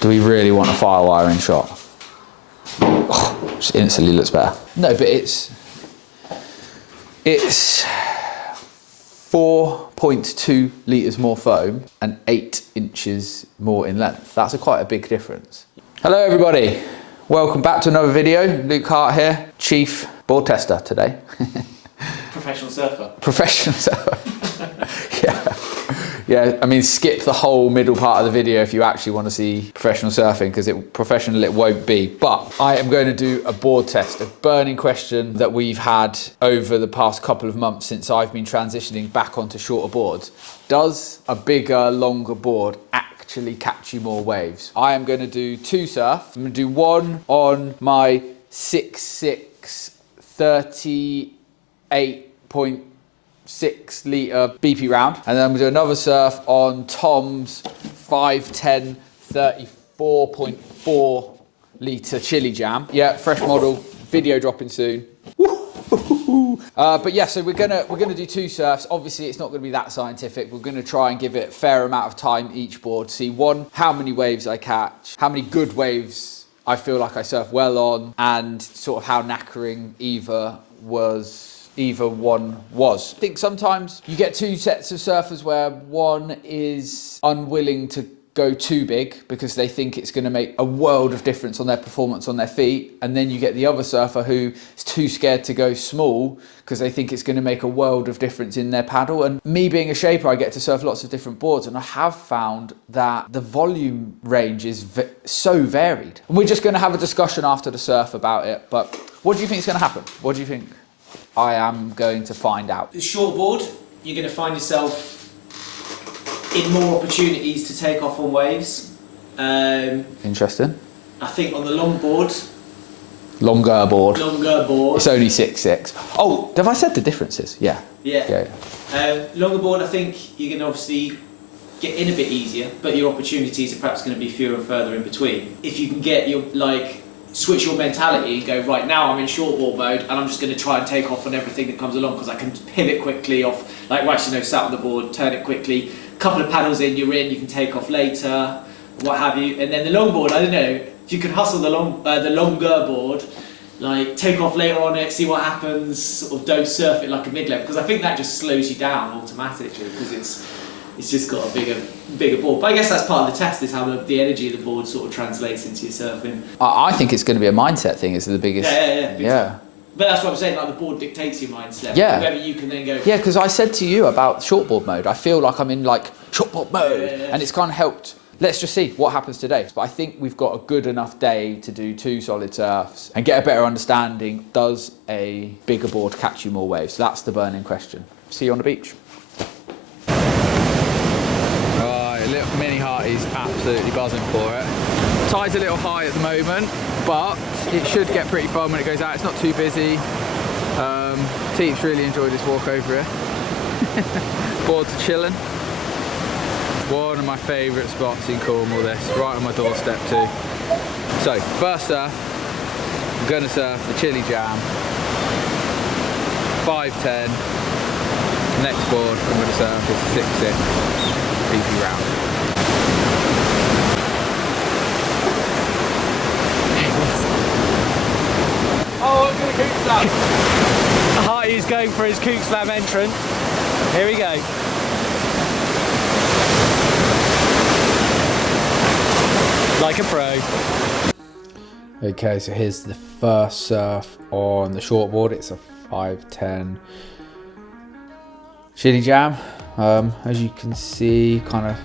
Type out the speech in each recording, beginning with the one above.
Do we really want a Firewiring shot? Oh, just instantly looks better. No, but it's 4.2 litres more foam and 8 inches more in length. That's quite a big difference. Hello everybody, welcome back to another video. Luke Hart here, Chief Board Tester today. Professional surfer. Professional surfer. Yeah, I mean, skip the whole middle part of the video if you actually want to see professional surfing, because professional it won't be. But I am going to do a board test, a burning question that we've had over the past couple of months since I've been transitioning back onto shorter boards. Does a bigger, longer board actually catch you more waves? I am going to do 2 surfs. I'm going to do one on my 6'6", 38.6 litre BP round, and then I'm gonna do another surf on Tom's 5'10", 34.4 litre Chilli Jam. Yeah, fresh model, video dropping soon. But yeah, so we're gonna do 2 surfs. Obviously, it's not gonna be that scientific. We're gonna try and give it a fair amount of time each board. See, one, how many waves I catch, how many good waves I feel like I surf well on, and sort of how knackering either one was. I think sometimes you get 2 sets of surfers where one is unwilling to go too big because they think it's going to make a world of difference on their performance on their feet, and then you get the other surfer who is too scared to go small because they think it's going to make a world of difference in their paddle. And me being a shaper, I get to surf lots of different boards, and I have found that the volume range is so varied. And we're just going to have a discussion after the surf about it. But what do you think is going to happen? What do you think I am going to find out? The shortboard, you're going to find yourself in more opportunities to take off on waves. Interesting. I think on the longboard. Longer board. It's only 6'6". Oh, have I said the differences? Yeah. Longer board, I think you're going to obviously get in a bit easier, but your opportunities are perhaps going to be fewer and further in between. If you can get your, switch your mentality and go, right, now I'm in shortboard mode and I'm just going to try and take off on everything that comes along because I can pivot quickly off, sat on the board, turn it quickly, couple of paddles in, you're in, you can take off later, what have you. And then the longboard, I don't know, if you could hustle the longer board, take off later on it, see what happens, sort of don't surf it like a mid-level, because I think that just slows you down automatically because it's just got a bigger board. But I guess that's part of the test, is how the energy of the board sort of translates into your surfing. I think it's going to be a mindset thing, is the biggest. Yeah. But that's what I'm saying, the board dictates your mindset. Yeah. Whether you can then go... Yeah, because I said to you about shortboard mode. I feel like I'm in shortboard mode. And it's kind of helped. Let's just see what happens today. But I think we've got a good enough day to do 2 solid surfs and get a better understanding. Does a bigger board catch you more waves? That's the burning question. See you on the beach. Little mini Harty's absolutely buzzing for it. Tide's a little high at the moment, but it should get pretty fun when it goes out. It's not too busy. Teeps really enjoyed this walk over here. Boards are chilling. One of my favourite spots in Cornwall, this, right on my doorstep too. So, first surf, I'm going to surf the Chilli Jam, 5'10". Next board I'm going to surf is 6'6". BP round. Oh, I'm going to kook slam. Harty's going for his kook slam entrance. Here we go. Like a pro. Okay, so here's the first surf on the shortboard. It's a 5'10" Chilli Jam. As you can see, kind of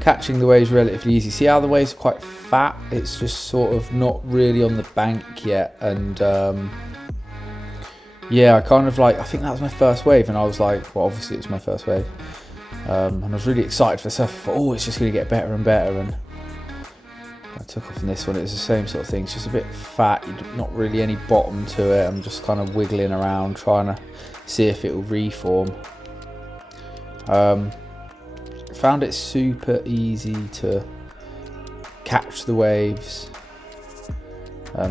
catching the waves relatively easy. See how the waves are quite fat? It's just sort of not really on the bank yet. And yeah, I kind of I think that was my first wave, and I was like, well, obviously it's my first wave. And I was really excited for the surf. I thought, oh, it's just going to get better and better. And I took off on this one. It was the same sort of thing. It's just a bit fat, not really any bottom to it. I'm just kind of wiggling around, trying to see if it will reform. Found it super easy to catch the waves,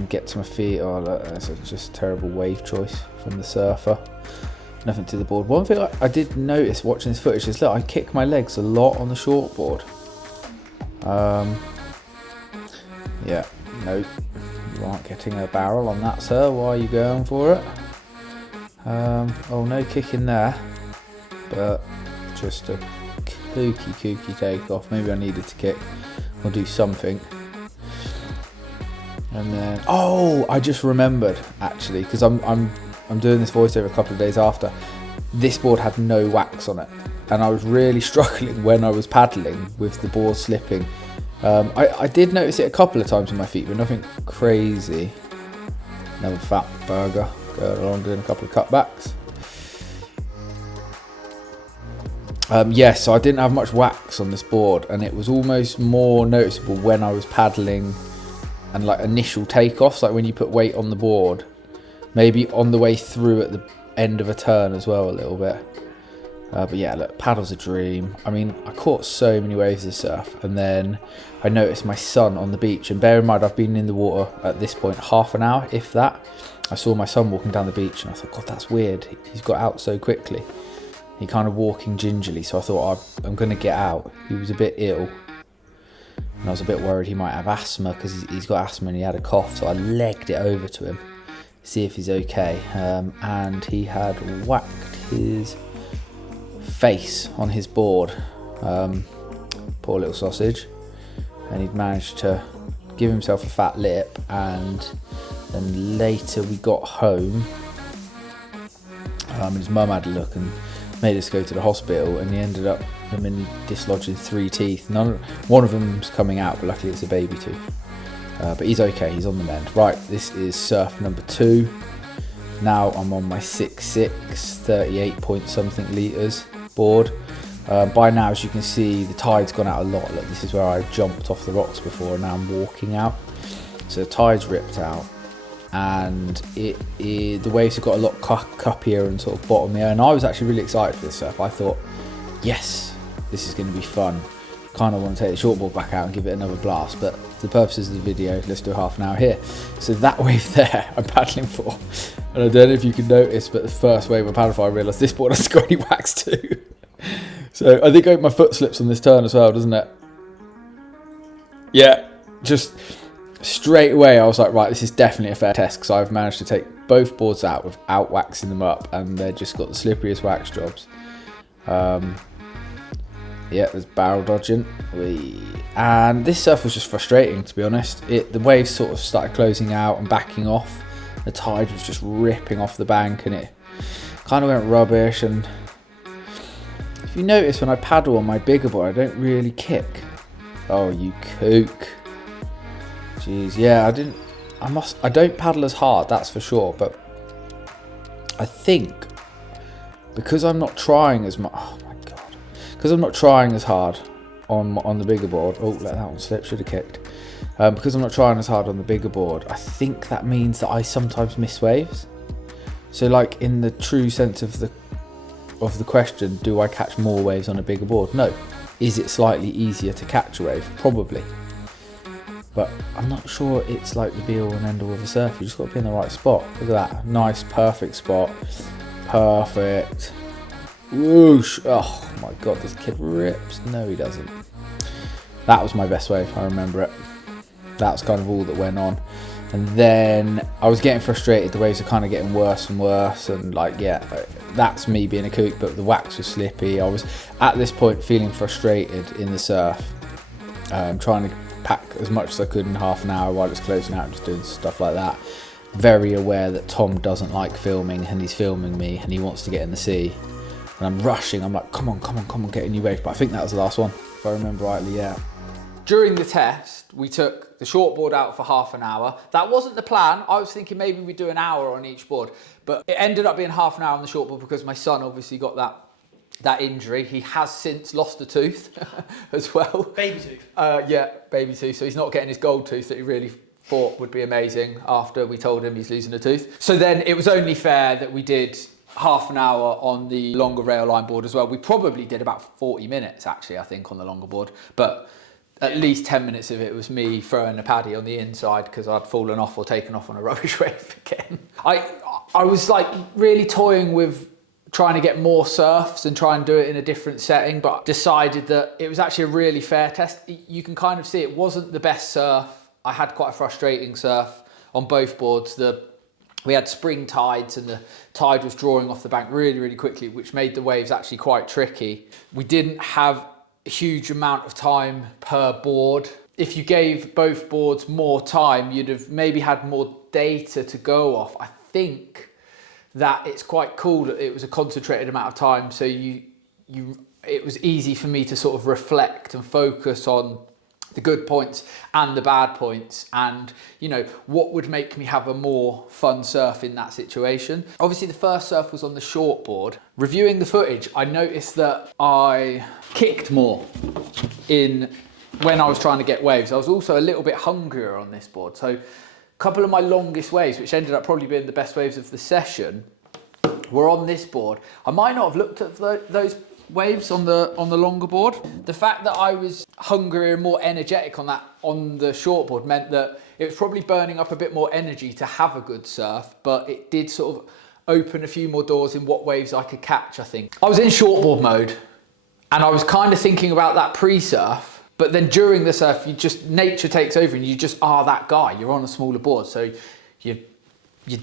get to my feet. Oh, that's just a terrible wave choice from the surfer. Nothing to the board. One thing I did notice watching this footage is, look, I kick my legs a lot on the shortboard. Yeah, nope. You aren't getting a barrel on that, sir. Why are you going for it? Oh, no kicking there. But just a kooky takeoff. Maybe I needed to kick or do something. And then, oh, I just remembered actually, because I'm doing this voiceover a couple of days after. This board had no wax on it, and I was really struggling when I was paddling with the board slipping. I did notice it a couple of times on my feet, but nothing crazy. Another fat burger going along doing a couple of cutbacks. So I didn't have much wax on this board, and it was almost more noticeable when I was paddling and like initial takeoffs, like when you put weight on the board, maybe on the way through at the end of a turn as well a little bit. But yeah, look, paddle's a dream. I mean, I caught so many waves this surf, and then I noticed my son on the beach, and bear in mind I've been in the water at this point half an hour, if that. I saw my son walking down the beach and I thought, God, that's weird, he's got out so quickly. He kind of walking gingerly, so I thought, I'm going to get out. He was a bit ill, and I was a bit worried he might have asthma, because he's got asthma and he had a cough, so I legged it over to him, see if he's okay. And he had whacked his face on his board. Poor little sausage. And he'd managed to give himself a fat lip, and then later we got home, and his mum had a look and made us go to the hospital, and he ended up dislodging 3 teeth. One of them's coming out, but luckily it's a baby tooth. But he's okay, he's on the mend. Right, this is surf number 2. Now I'm on my 6'6", 38 point something litres board. By now, as you can see, the tide's gone out a lot. Look, this is where I jumped off the rocks before, and now I'm walking out. So the tide's ripped out, and the waves have got a lot cuppier and sort of bottomier, and I was actually really excited for this surf. I thought, yes, this is going to be fun. Kind of want to take the shortboard back out and give it another blast, but for the purposes of the video, let's do half an hour here. So that wave there, I'm paddling for, and I don't know if you can notice, but the first wave I paddled for, I realised this board has got any wax too. So I think my foot slips on this turn as well, doesn't it? Yeah, just straight away I was like, right, this is definitely a fair test, because I've managed to take both boards out without waxing them up, and they've just got the slipperiest wax jobs. Yeah, there's barrel dodging. And this surf was just frustrating, to be honest. The waves sort of started closing out and backing off. The tide was just ripping off the bank, and it kind of went rubbish. And if you notice, when I paddle on my bigger board, I don't really kick. Oh, you kook. Jeez, yeah, I don't paddle as hard, that's for sure, but I think because I'm not trying as much, oh my God, because I'm not trying as hard on the bigger board, oh, let that one slip, should have kicked, because I'm not trying as hard on the bigger board, I think that means that I sometimes miss waves. So like, in the true sense of the question, do I catch more waves on a bigger board? No. Is it slightly easier to catch a wave? Probably. But I'm not sure it's like the be all and end all of a surf. You just got to be in the right spot. Look at that. Nice, perfect spot. Perfect. Whoosh. Oh my God, this kid rips. No, he doesn't. That was my best wave. I remember it. That was kind of all that went on. And then I was getting frustrated. The waves are kind of getting worse and worse. And like, yeah, that's me being a kook, but the wax was slippy. I was at this point feeling frustrated in the surf. Trying to pack as much as I could in half an hour while it's closing out, just doing stuff like that. Very aware that Tom doesn't like filming, and he's filming me, and he wants to get in the sea. And I'm rushing. I'm like, come on, get a new wave. But I think that was the last one, if I remember rightly, yeah. During the test, we took the shortboard out for half an hour. That wasn't the plan. I was thinking maybe we'd do an hour on each board, but it ended up being half an hour on the shortboard because my son obviously got that injury. He has since lost a tooth as well. Baby tooth. Yeah, baby tooth. So he's not getting his gold tooth that he really thought would be amazing after we told him he's losing a tooth. So then it was only fair that we did half an hour on the longer rail line board as well. We probably did about 40 minutes actually, I think, on the longer board, but at least 10 minutes of it was me throwing a paddy on the inside because I'd fallen off or taken off on a rubbish wave again. I was like really toying with trying to get more surfs and try and do it in a different setting, but decided that it was actually a really fair test. You can kind of see it wasn't the best surf I had quite a frustrating surf on both boards. We had spring tides and the tide was drawing off the bank really, really quickly, which made the waves actually quite tricky. We didn't have a huge amount of time per board. If you gave both boards more time, you'd have maybe had more data to go off. I think that it's quite cool that it was a concentrated amount of time, so it was easy for me to sort of reflect and focus on the good points and the bad points, and you know, what would make me have a more fun surf in that situation. Obviously the first surf was on the shortboard. Reviewing the footage, I noticed that I kicked more when I was trying to get waves. I was also a little bit hungrier on this board, so a couple of my longest waves, which ended up probably being the best waves of the session, were on this board. I might not have looked at those waves on the longer board. The fact that I was hungrier and more energetic on the shortboard meant that it was probably burning up a bit more energy to have a good surf, but it did sort of open a few more doors in what waves I could catch, I think. I was in shortboard mode and I was kind of thinking about that pre-surf, but then during the surf, nature takes over and you just are that guy. You're on a smaller board, so you're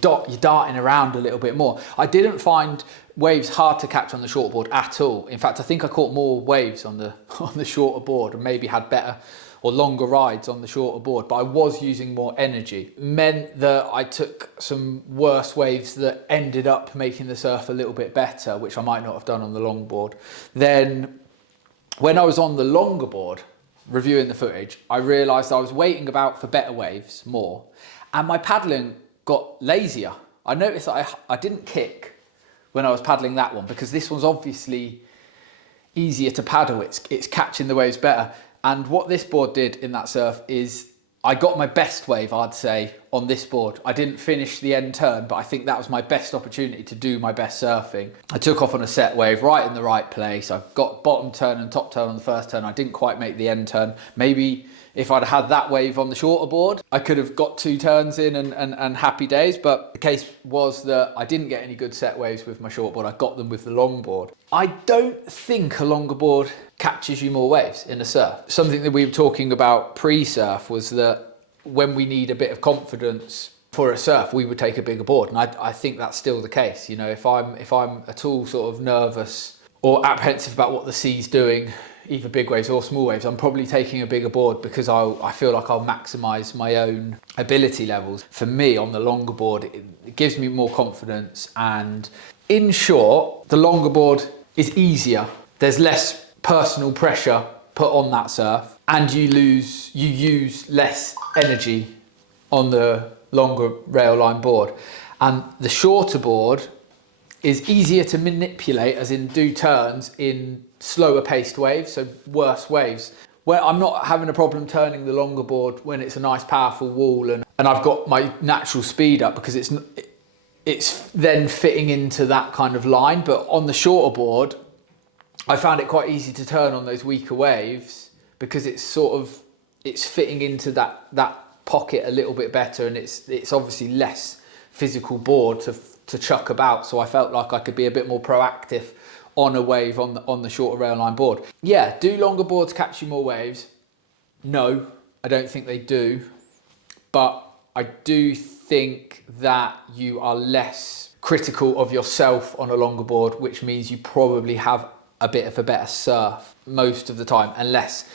darting around a little bit more. I didn't find waves hard to catch on the shortboard at all. In fact, I think I caught more waves on the shorter board and maybe had better or longer rides on the shorter board, but I was using more energy. It meant that I took some worse waves that ended up making the surf a little bit better, which I might not have done on the long board. Then when I was on the longer board, reviewing the footage, I realised I was waiting about for better waves more, and my paddling got lazier. I noticed that I didn't kick when I was paddling that one, because this one's obviously easier to paddle. It's catching the waves better. And what this board did in that surf is I got my best wave, I'd say, on this board. I didn't finish the end turn, but I think that was my best opportunity to do my best surfing. I took off on a set wave right in the right place. I got bottom turn and top turn on the first turn. I didn't quite make the end turn. Maybe if I'd had that wave on the shorter board, I could have got 2 turns in and happy days, but the case was that I didn't get any good set waves with my short board. I got them with the long board. I don't think a longer board catches you more waves in a surf. Something that we were talking about pre-surf was that when we need a bit of confidence for a surf, we would take a bigger board, and I think that's still the case. You know, if I'm at all sort of nervous or apprehensive about what the sea's doing, either big waves or small waves, I'm probably taking a bigger board because I feel like I'll maximise my own ability levels. For me, on the longer board, it gives me more confidence, and in short, the longer board is easier. There's less personal pressure put on that surf, and you use less energy on the longer rail line board. And the shorter board is easier to manipulate, as in do turns in slower paced waves, so worse waves. Where I'm not having a problem turning the longer board when it's a nice powerful wall and I've got my natural speed up, because it's then fitting into that kind of line. But on the shorter board, I found it quite easy to turn on those weaker waves because it's fitting into that pocket a little bit better, and it's obviously less physical board to chuck about. So I felt like I could be a bit more proactive on a wave on the shorter rail line board. Yeah, do longer boards catch you more waves? No, I don't think they do. But I do think that you are less critical of yourself on a longer board, which means you probably have a bit of a better surf most of the time, unless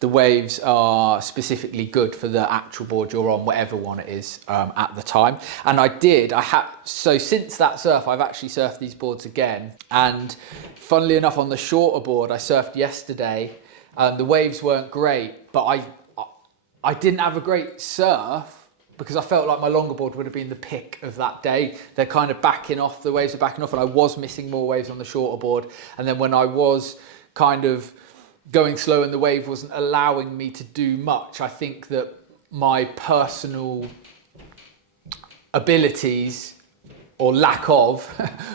the waves are specifically good for the actual board you're on, whatever one it is at the time. And so since that surf, I've actually surfed these boards again. And funnily enough, on the shorter board I surfed yesterday, the waves weren't great, but I didn't have a great surf because I felt like my longer board would have been the pick of that day. They're kind of backing off, the waves are backing off, and I was missing more waves on the shorter board. And then when I was kind of going slow and the wave wasn't allowing me to do much, I think that my personal abilities or lack of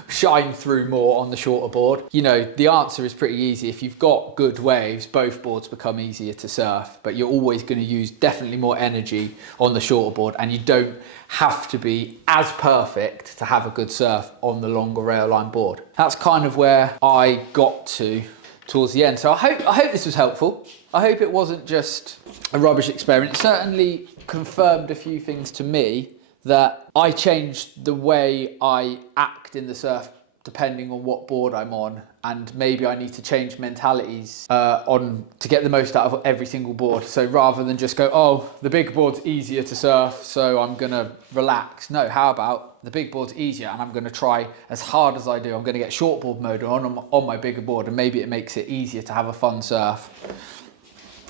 shine through more on the shorter board. You know, the answer is pretty easy. If you've got good waves, both boards become easier to surf, but you're always going to use definitely more energy on the shorter board, and you don't have to be as perfect to have a good surf on the longer rail line board. That's kind of where I got to. towards the end. So I hope this was helpful. I hope it wasn't just a rubbish experiment. It certainly confirmed a few things to me, that I changed the way I act in the surf depending on what board I'm on, and maybe I need to change mentalities to get the most out of every single board. So rather than just go, oh, the big board's easier to surf, so I'm gonna relax. No, how about the big board's easier and I'm gonna try as hard as I do. I'm gonna get shortboard mode on my bigger board, and maybe it makes it easier to have a fun surf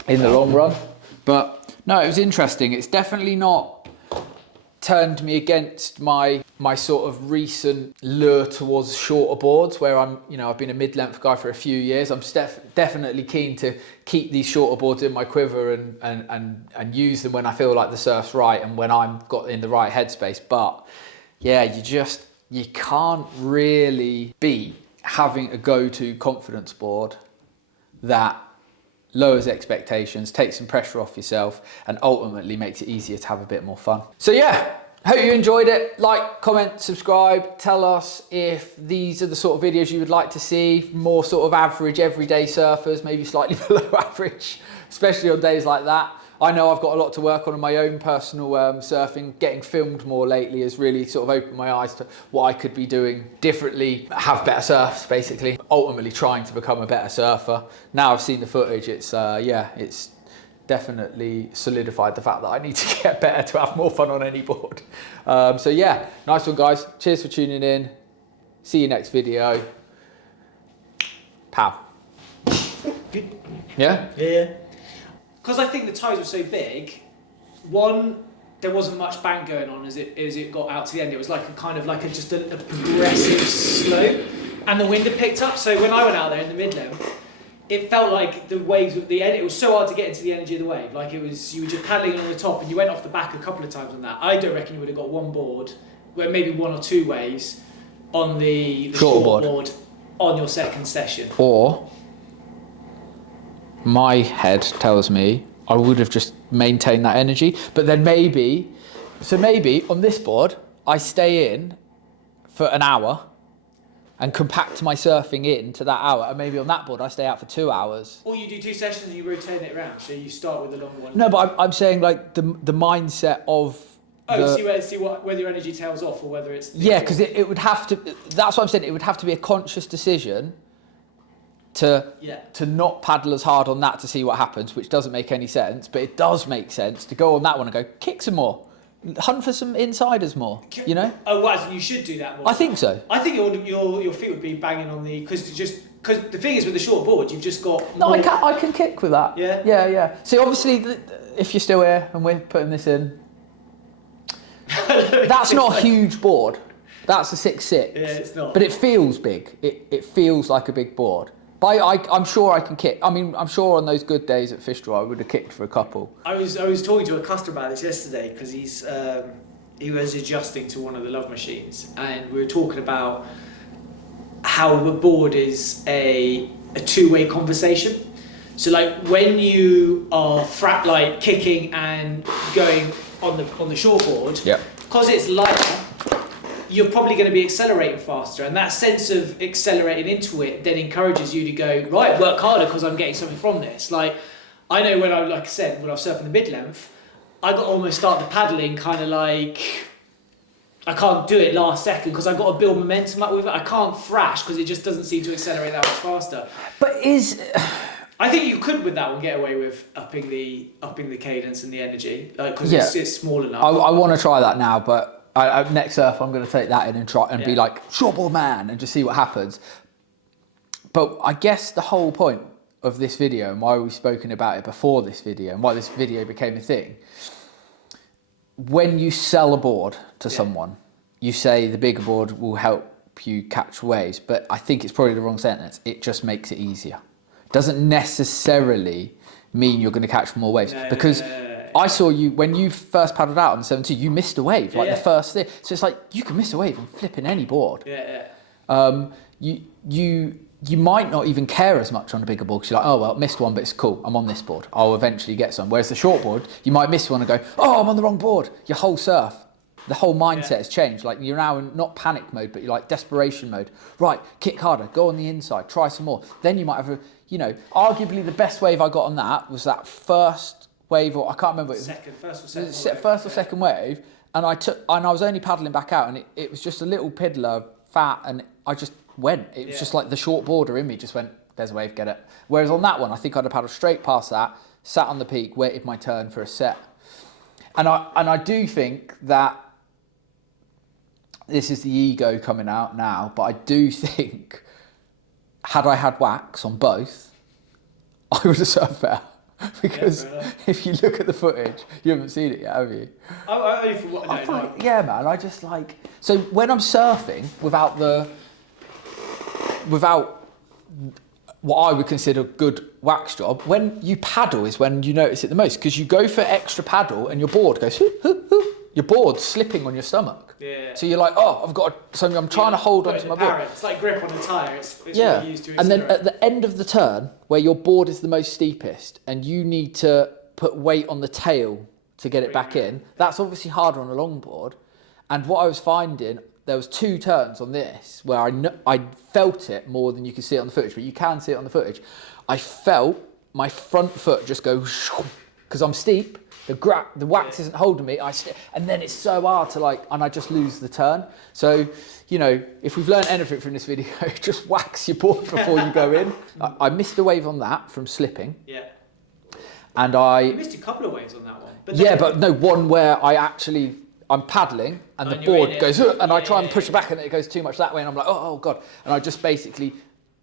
in the long run. But no, it was interesting. It's definitely not turned me against my sort of recent lure towards shorter boards, where I've been a mid-length guy for a few years. I'm definitely keen to keep these shorter boards in my quiver and use them when I feel like the surf's right and when I'm got in the right headspace. But yeah, you can't really be having a go-to confidence board that lowers expectations, takes some pressure off yourself, and ultimately makes it easier to have a bit more fun. So yeah, hope you enjoyed it. Like, comment, subscribe. Tell us if these are the sort of videos you would like to see, more sort of average everyday surfers, maybe slightly below average, especially on days like that. I know I've got a lot to work on in my own personal surfing. Getting filmed more lately has really sort of opened my eyes to what I could be doing differently, have better surfs, basically. Ultimately trying to become a better surfer. Now I've seen the footage, it's definitely solidified the fact that I need to get better to have more fun on any board. So yeah, nice one guys. Cheers for tuning in. See you next video. Pow. Yeah? Yeah. Because I think the tides were so big, one, there wasn't much bank going on as it got out to the end. It was like just a progressive slope, and the wind had picked up. So when I went out there in the mid-length, it felt like the waves at the end. It was so hard to get into the energy of the wave. Like you were just paddling along the top, and you went off the back a couple of times on that. I don't reckon you would have got one board, where maybe one or two waves on the shortboard on your second session. Or my head tells me I would have just maintained that energy, but then maybe on this board I stay in for an hour and compact my surfing into that hour, and maybe on that board I stay out for 2 hours. Or you do 2 sessions and you rotate it around, so you start with the long one. No, but I'm saying like the mindset of see whether your energy tails off or whether it's... Yeah, because it would have to, that's what I'm saying, it would have to be a conscious decision to not paddle as hard on that to see what happens, which doesn't make any sense, but it does make sense to go on that one and go, kick some more, hunt for some insiders more, you know? Oh, well, you should do that more. I think so. I think your feet would be banging on the... Because the thing is with the short board, you've just got... No, I can kick with that. Yeah? Yeah. See, obviously, if you're still here and we're putting this in, that's not a huge board. That's a 6'6". Yeah, it's not. But it feels big. It feels like a big board. But I'm sure I can kick. I mean, I'm sure on those good days at Fistral, I would have kicked for a couple. I was talking to a customer about this yesterday because he was adjusting to one of the love machines, and we were talking about how the board is a two-way conversation. So like when you are kicking and going on the shortboard, because it's lighter, you're probably going to be accelerating faster, and that sense of accelerating into it then encourages you to go, right, work harder because I'm getting something from this. Like, I know when I was surfing the mid-length, I got to almost start the paddling kind of like, I can't do it last second because I've got to build momentum up with it. I can't thrash because it just doesn't seem to accelerate that much faster. But I think you could with that one get away with upping the cadence and the energy because it's small enough. I want to try that now, but next surf I'm going to take that in and try and be like shortboard man and just see what happens. But I guess the whole point of this video and why we've spoken about it before this video and why this video became a thing, when you sell a board to someone, you say the bigger board will help you catch waves, but I think it's probably the wrong sentence. It just makes it easier. Doesn't necessarily mean you're going to catch more waves, because I saw you when you first paddled out on the 72, you missed a wave, the first thing. So it's like, you can miss a wave on flipping any board. You might not even care as much on a bigger board because you're like, oh, well, missed one, but it's cool. I'm on this board. I'll eventually get some. Whereas the short board, you might miss one and go, oh, I'm on the wrong board. Your whole surf The whole mindset has changed. Like you're now in not panic mode, but you're like desperation mode. Right, kick harder, go on the inside, try some more. Then you might have arguably the best wave I got on that was that first wave, or I can't remember. First or second wave. And I was only paddling back out, and it was just a little piddler, fat, and I just went. It was just like the short border in me just went, there's a wave, get it. Whereas on that one, I think I'd have paddled straight past that, sat on the peak, waited my turn for a set. And I do think that this is the ego coming out now, but I do think had I had wax on both, I would have surfed better. Because if you look at the footage, you haven't seen it yet, have you? Only for what? Yeah, man. I just like. So when I'm surfing without what I would consider good wax job, when you paddle is when you notice it the most, because you go for extra paddle and your board goes. Your board's slipping on your stomach. Yeah. So you're like, oh, I'm trying to hold onto my board. It's like grip on a tyre. It's what you use to and then at the end of the turn, where your board is the most steepest, and you need to put weight on the tail to get it back in, that's obviously harder on a longboard. And what I was finding, there was 2 turns on this where I felt it more than you can see it on the footage, but you can see it on the footage. I felt my front foot just go, because I'm steep. The wax isn't holding me, and then it's so hard to and I just lose the turn. So, if we've learned anything from this video, just wax your board before you go in. I missed a wave on that from slipping. Yeah. And You missed a couple of waves on that one. But no, one where I'm paddling and the board goes, and I try and push it back and it goes too much that way, and I'm like, oh God. And I just basically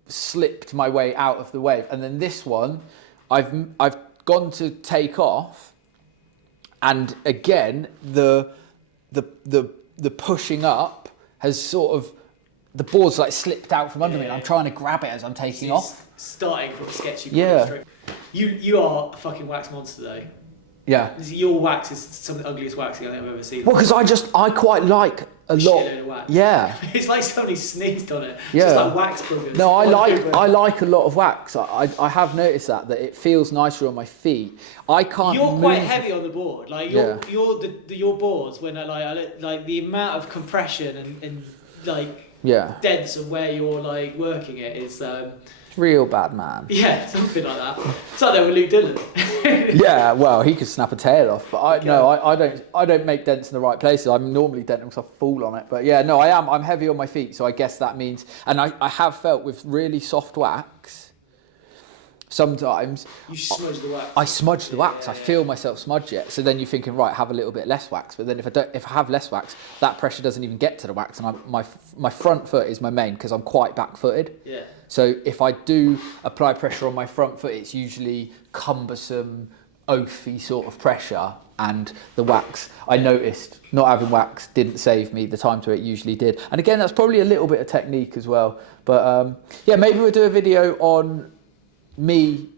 slipped my way out of the wave. And then this one, I've gone to take off. And again, the pushing up has sort of, the board's slipped out from under me, and I'm trying to grab it as I'm taking off. Starting from a sketchy. Yeah. You are a fucking wax monster though. Yeah. Your wax is some of the ugliest waxing I've ever seen. Well, because I quite like a lot. Shitload of wax. Yeah. It's like somebody sneezed on it. Yeah. It's just like wax boogers. No, I like a lot of wax. I have noticed that it feels nicer on my feet. I can't. You're quite heavy on the board. Like your boards when like the amount of compression and dense of where you're working it is. Real bad, man. Yeah, something like that. It's like that with Luke Dillon. Yeah, well, he could snap a tail off, but I don't make dents in the right places. I'm normally denting because I fall on it. But yeah, no, I'm heavy on my feet, so I guess that means. And I have felt with really soft wax, sometimes you smudge the wax. I smudge the wax. I feel myself smudge it. So then you're thinking, right, have a little bit less wax. But then if I have less wax, that pressure doesn't even get to the wax, and my front foot is my main because I'm quite back-footed. Yeah. So if I do apply pressure on my front foot, it's usually cumbersome, oafy sort of pressure. And the wax, I noticed not having wax didn't save me the time to it usually did. And again, that's probably a little bit of technique as well. But yeah, maybe we'll do a video on me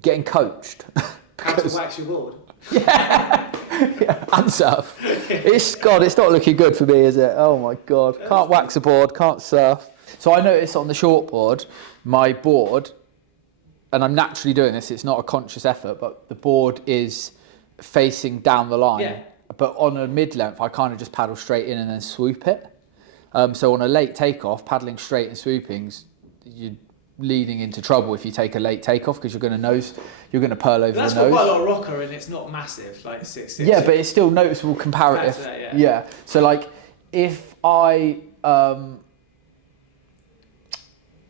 getting coached. How to wax your board. Yeah, and surf. It's not looking good for me, is it? Oh my God, can't wax a board, can't surf. So I noticed on the shortboard, my board, and I'm naturally doing this, it's not a conscious effort, but the board is facing down the line. Yeah. But on a mid-length, I kind of just paddle straight in and then swoop it. So on a late takeoff, paddling straight and swooping, you're leading into trouble if you take a late takeoff because you're going to pearl over the nose. That's got quite a lot of rocker and it's not massive, like 6. Yeah, but it's still noticeable comparative. That, yeah. So if I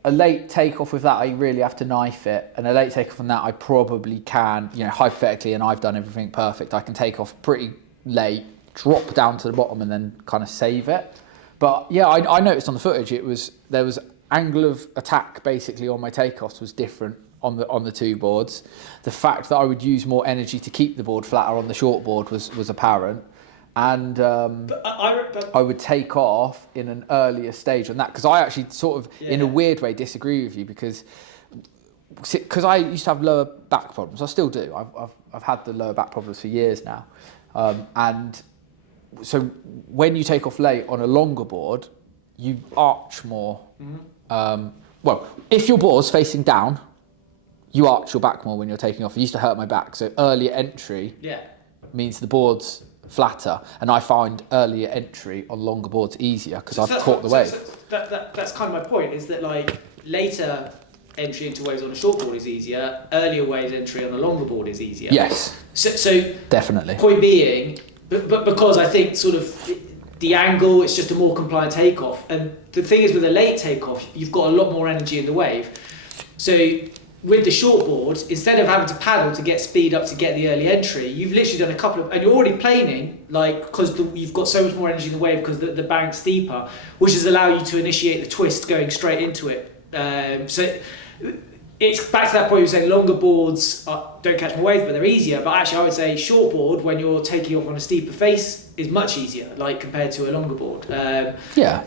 a late takeoff with that, I really have to knife it, and a late takeoff on that, I probably can, hypothetically, and I've done everything perfect, I can take off pretty late, drop down to the bottom, and then kind of save it. But yeah, I noticed on the footage there was angle of attack basically on my takeoffs was different on the 2 boards. The fact that I would use more energy to keep the board flatter on the short board was apparent. And I would take off in an earlier stage on that because I actually sort of, in a weird way, disagree with you because I used to have lower back problems. I still do. I've had the lower back problems for years now. And so when you take off late on a longer board, you arch more. Mm-hmm. Well, if your board's facing down, you arch your back more when you're taking off. It used to hurt my back. So earlier entry means the board's flatter, and I find earlier entry on longer boards easier because I've caught the wave. That's kind of my point, is that like later entry into waves on a short board is easier, earlier waves entry on a longer board is easier. Yes. So definitely. Point being, but because I think sort of the angle, it's just a more compliant takeoff. And the thing is, with a late takeoff, you've got a lot more energy in the wave. So with the short board, instead of having to paddle to get speed up to get the early entry, you've literally done a couple of, and you're already planing, like, because you've got so much more energy in the wave because the bank's steeper, which has allowed you to initiate the twist going straight into it. So it's back to that point you were saying longer boards don't catch more waves, but they're easier. But actually, I would say short board, when you're taking off on a steeper face, is much easier, like compared to a longer board. Yeah.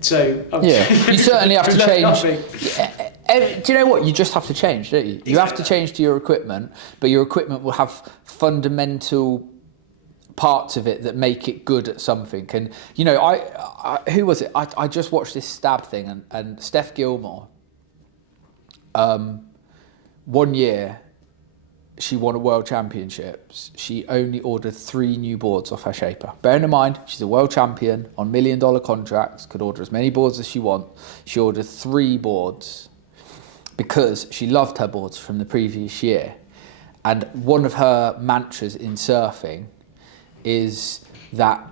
So you certainly have to change. Do you know what? You just have to change, don't you? Exactly. You have to change to your equipment, but your equipment will have fundamental parts of it that make it good at something. And you know, I who was it? I just watched this stab thing, and Steph Gilmore. 1 year, she won a world championships. She only ordered 3 new boards off her shaper. Bearing in mind, she's a world champion on $1 million contracts, could order as many boards as she wants. She ordered 3 boards because she loved her boards from the previous year. And one of her mantras in surfing is that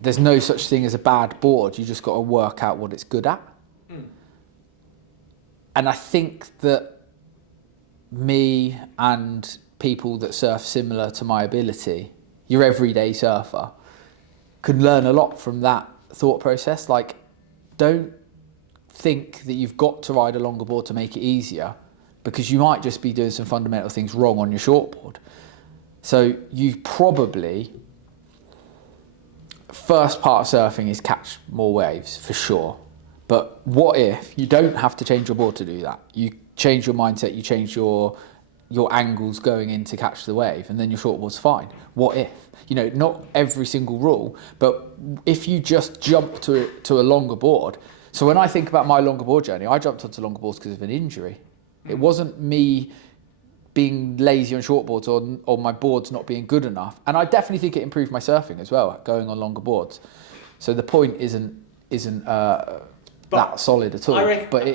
there's no such thing as a bad board. You just got to work out what it's good at. And I think that me and people that surf similar to my ability, your everyday surfer, can learn a lot from that thought process. Like, don't think that you've got to ride a longer board to make it easier, because you might just be doing some fundamental things wrong on your shortboard. So you probably, first part of surfing is catch more waves, for sure. But what if you don't have to change your board to do that? You change your mindset, you change your angles going in to catch the wave, and then your shortboard's fine. What if? You know, not every single rule, but if you just jump to a longer board. So when I think about my longer board journey, I jumped onto longer boards because of an injury. It wasn't me being lazy on shortboards or my boards not being good enough. And I definitely think it improved my surfing as well, going on longer boards. So the point isn't that solid at all, but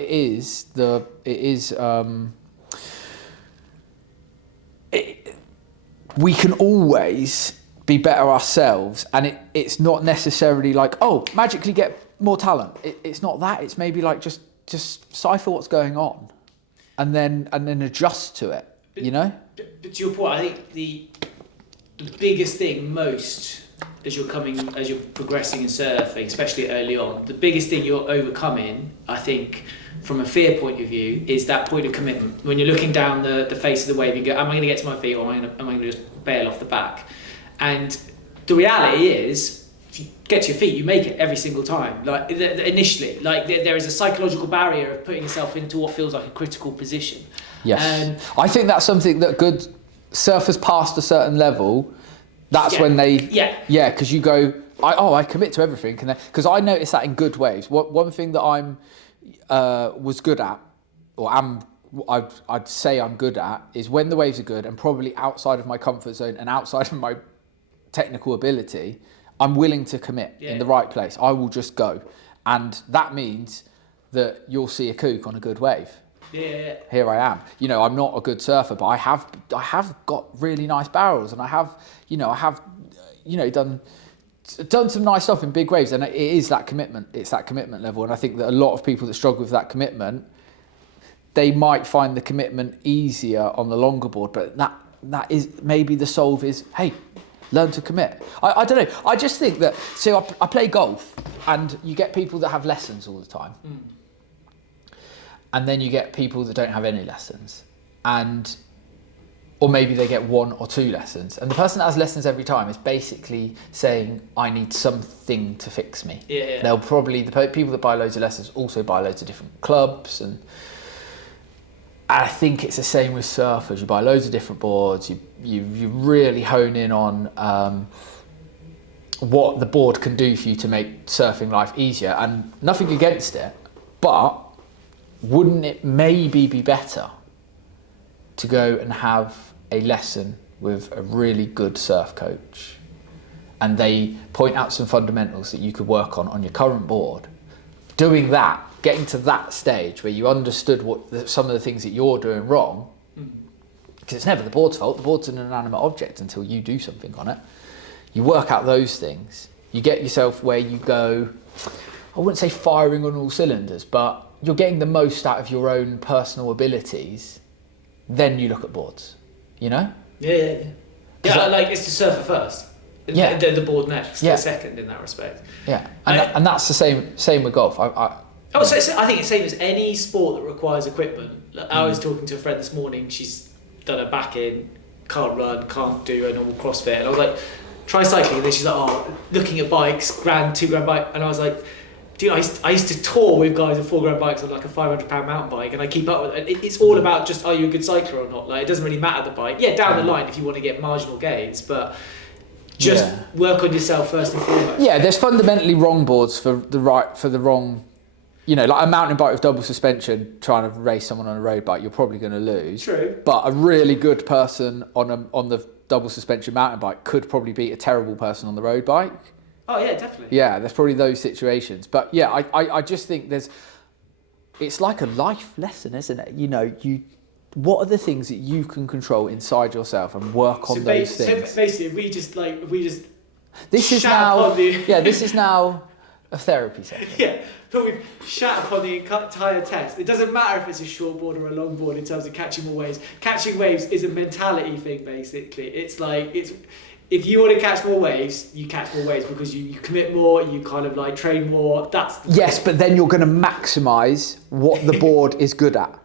we can always be better ourselves, and it's not necessarily like, oh, magically get more talent. It's not that. It's maybe like just decipher what's going on, and then adjust to it. You know. But to your point, I think the biggest thing as you're progressing in surfing, especially early on, the biggest thing you're overcoming, I think, from a fear point of view, is that point of commitment. When you're looking down the face of the wave, you go, am I going to get to my feet, or am I going to just bail off the back? And the reality is, if you get to your feet, you make it every single time. Like initially, like there is a psychological barrier of putting yourself into what feels like a critical position. Yes, I think that's something that good surfers past a certain level. That's when they, because you go, I commit to everything, because I notice that in good waves. One thing that I'm was good at, or I'd say I'm good at, is when the waves are good and probably outside of my comfort zone and outside of my technical ability, I'm willing to commit in the right place. I will just go, and that means that you'll see a kook on a good wave. Here I am. You know, I'm not a good surfer, but I have got really nice barrels, and I have done some nice stuff in big waves, and it is that commitment. It's that commitment level, and I think that a lot of people that struggle with that commitment, they might find the commitment easier on the longer board, but that is maybe the solve is, hey, learn to commit. I don't know. I just think that, so I play golf, and you get people that have lessons all the time. And then you get people that don't have any lessons, or maybe they get 1 or 2 lessons. And the person that has lessons every time is basically saying, I need something to fix me. They'll probably, the people that buy loads of lessons also buy loads of different clubs. And I think it's the same with surfers. You buy loads of different boards. You really hone in on what the board can do for you to make surfing life easier. And nothing against it, but wouldn't it maybe be better to go and have a lesson with a really good surf coach and they point out some fundamentals that you could work on your current board, doing that, getting to that stage where you understood some of the things that you're doing wrong, because it's never the board's fault. The board's an inanimate object until you do something on it. You work out those things. You get yourself where you go, I wouldn't say firing on all cylinders, but you're getting the most out of your own personal abilities. Then you look at boards, you know? Yeah, like it's the surfer first. Yeah. And then the board next. Yeah. The second in that respect. Yeah, and that's the same with golf. I think it's the same as any sport that requires equipment. Like, I was talking to a friend this morning. She's done her back in, can't run, can't do a normal CrossFit, and I was like, try cycling. And then she's like, oh, looking at bikes, £2,000 bike, and I was like, dude, I used to tour with guys with £4,000 bikes on like a £500 mountain bike, and I keep up with it. It's all about just, are you a good cycler or not? Like, it doesn't really matter the bike. Yeah, down the line if you want to get marginal gains, but just work on yourself first and foremost. Yeah, there's fundamentally wrong boards for the wrong. You know, like a mountain bike with double suspension, trying to race someone on a road bike, you're probably going to lose. True. But a really good person on the double suspension mountain bike could probably beat a terrible person on the road bike. Oh yeah, definitely. Yeah, there's probably those situations. But yeah, I just think it's like a life lesson, isn't it? You know, what are the things that you can control inside yourself and work on those things? So basically, if we just this is now a therapy session. Yeah, but we've shat upon the entire test. It doesn't matter if it's a shortboard or a longboard in terms of catching more waves. Catching waves is a mentality thing, basically. It's like, if you want to catch more waves, you catch more waves because you commit more, you kind of like train more. Yes, but then you're going to maximise what the board is good at.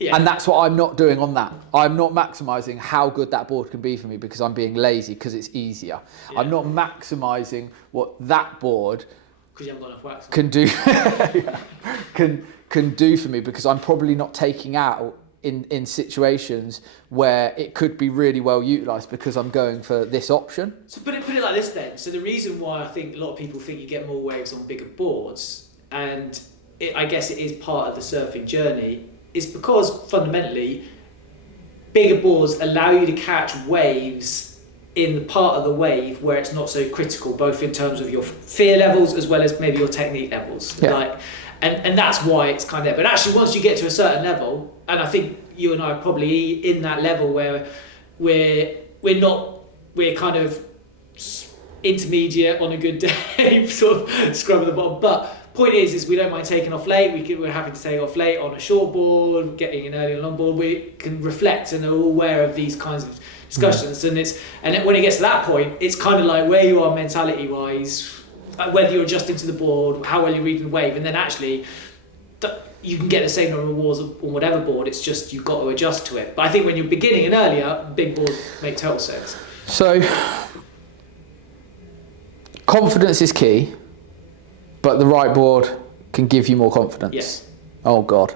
Yeah. And that's what I'm not doing on that. I'm not maximising how good that board can be for me because I'm being lazy because it's easier. Yeah. I'm not maximising what that board because you haven't got enough wax can do can do for me because I'm probably not taking out in situations where it could be really well utilised because I'm going for this option. So put it like this then. So the reason why I think a lot of people think you get more waves on bigger boards, and I guess it is part of the surfing journey, is because fundamentally bigger boards allow you to catch waves in the part of the wave where it's not so critical, both in terms of your fear levels as well as maybe your technique levels. Yeah. And that's why it's kind of, but actually once you get to a certain level, and I think you and I are probably in that level where we're kind of intermediate on a good day, sort of scrubbing the bottom. But point is we don't mind taking off late. We're happy to take off late on a shortboard, getting in early on longboard. We can reflect and are aware of these kinds of discussions. And when it gets to that point, it's kind of like where you are mentality wise, whether you're adjusting to the board, how well you're reading the wave, and then actually you can get the same number of rewards on whatever board. It's just you've got to adjust to it. But I think when you're beginning and earlier, big boards make total sense. So confidence is key, but the right board can give you more confidence. Yes. Oh God,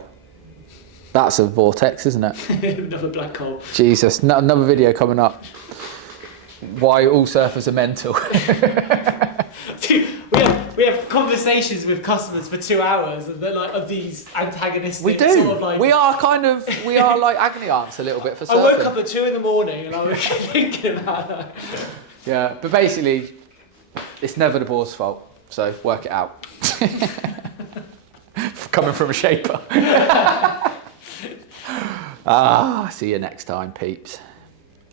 that's a vortex, isn't it? Another black hole. Jesus, another video coming up. Why all surfers are mental. Dude, we have conversations with customers for 2 hours of these antagonistic. We do. Sort of like, we are like agony aunts a little bit for surfing. I woke up at 2 in the morning and I was thinking about that. Yeah, but basically, it's never the board's fault. So work it out. Coming from a shaper. See you next time, peeps.